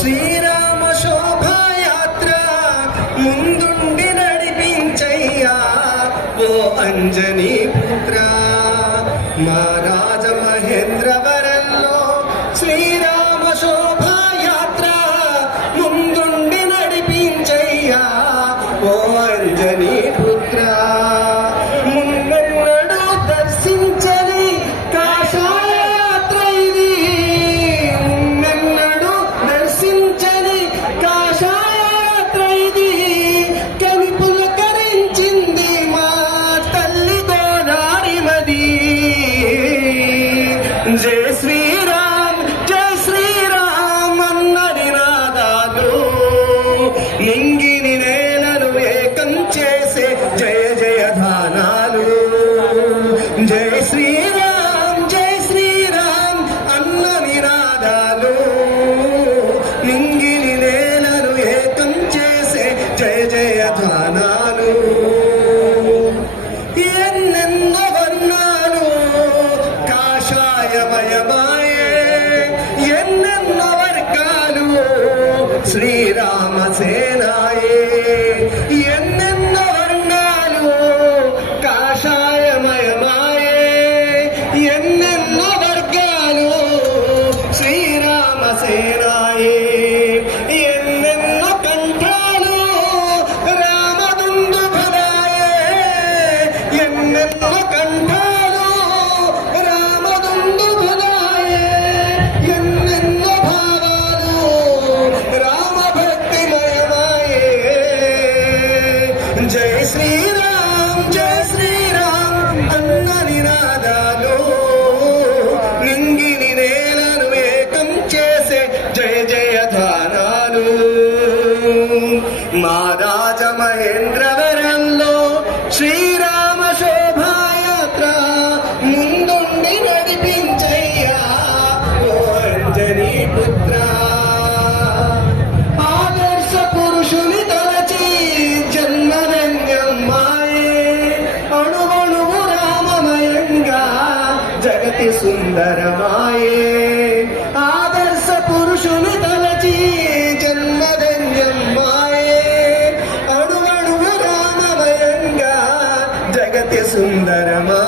శ్రీరామ శోభాయాత్ర ముందుండి నడిపించయ్యా ఓ అంజనీ పుత్ర. మా మహేంద్రవరంలో శ్రీరామ ശ്രീരാമസേ మా రాజ మహేంద్రవరంలో శ్రీరామ శోభాయాత్ర ముందుండి నడిపించయ్యా పుత్ర ఆదర్శ పురుషుని తలచి జన్మరంగం మాయే అణువణువు రామమయంగా జగతి సుందరమాయే. ఆ സുന്ദരമ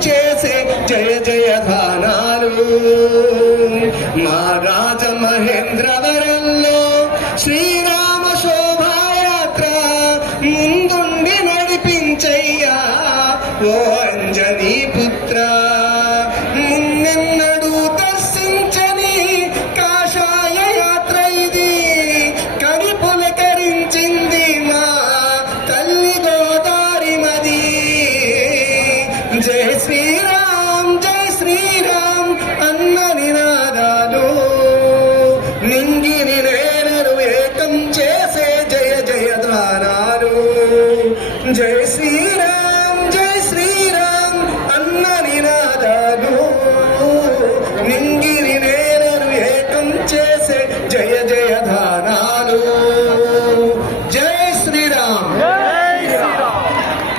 చేసే జయ జయ ధానాలు మా రాజ మహేంద్రవరంలో శ్రీరామ శోభాయాత్ర ముందుండి నడిపించయ్యా. ఓ అంజలి see it.